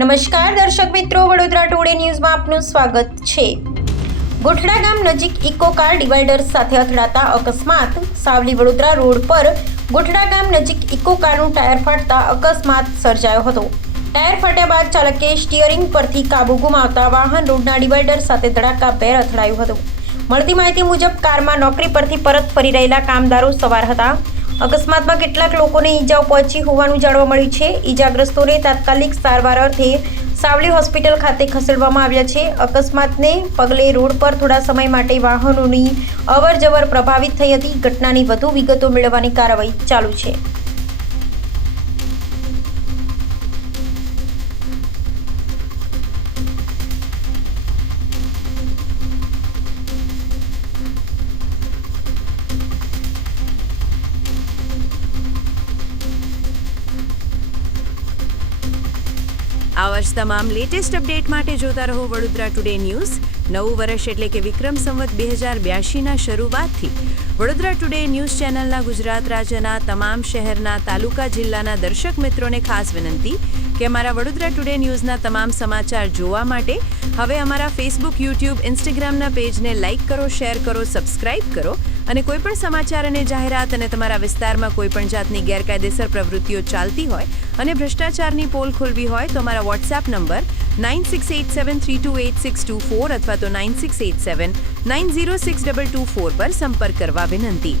નમસ્કાર દર્શક મિત્રો, વડોદરા ટુડે ન્યૂઝમાં આપનું સ્વાગત છે। ગોઠડા ગામ નજીક ઇકો કાર ડિવાઈડર સાથે અથડાતા અકસ્માત। સાવલી વડોદરા રોડ પર ગોઠડા ગામ નજીક ઇકો કારનું ટાયર ફાટતા અકસ્માત સર્જાયો હતો। ટાયર ફાટ્યા બાદ ચાલકે સ્ટીયરિંગ પરથી કાબુ ગુમાવતા વાહન રોડના ડિવાઈડર સાથે ધડાકાભેર અથડાયું હતું। મળતી માહિતી મુજબ કારમાં નોકરી પરથી પરત ફરી રહેલા કામદારો સવાર હતા। અકસ્માતમાં કેટલાક લોકોને ઈજાઓ પહોંચી હોવાનું જાણવા મળ્યું છે। ઈજાગ્રસ્તોને તાત્કાલિક સારવાર અર્થે સાવલી હોસ્પિટલ ખાતે ખસેડવામાં આવ્યા છે। અકસ્માતને પગલે રોડ પર થોડા સમય માટે વાહનોની અવરજવર પ્રભાવિત થઈ હતી। ઘટનાની વધુ વિગતો મેળવવાની કાર્યવાહી ચાલુ છે। આ વર્ષ તમામ લેટેસ્ટ અપડેટ માટે જોતા રહો વડોદરા ટુડે ન્યૂઝ। નવું વર્ષ એટલે કે વિક્રમ સંવત 2082ના શરૂઆતથી વડોદરા ટુડે ન્યૂઝ ચેનલના ગુજરાત રાજ્યના તમામ શહેરના તાલુકા જિલ્લાના દર્શક મિત્રોને ખાસ વિનંતી કે અમારા વડોદરા ટુડે ન્યૂઝના તમામ સમાચાર જોવા માટે હવે અમારા ફેસબુક, યુટ્યુબ, ઇન્સ્ટાગ્રામના પેજને લાઇક કરો, શેર કરો, સબસ્ક્રાઇબ કરો અને કોઈપણ સમાચાર અને જાહેરાત અને તમારા વિસ્તારમાં કોઈપણ જાતની ગેરકાયદેસર પ્રવૃત્તિઓ ચાલતી હોય અને ભ્રષ્ટાચારની પોલ ખોલવી હોય તો અમારા વોટ્સએપ નંબર 9687328624 અથવા તો 9687906224 પર સંપર્ક કરવા વિનંતી।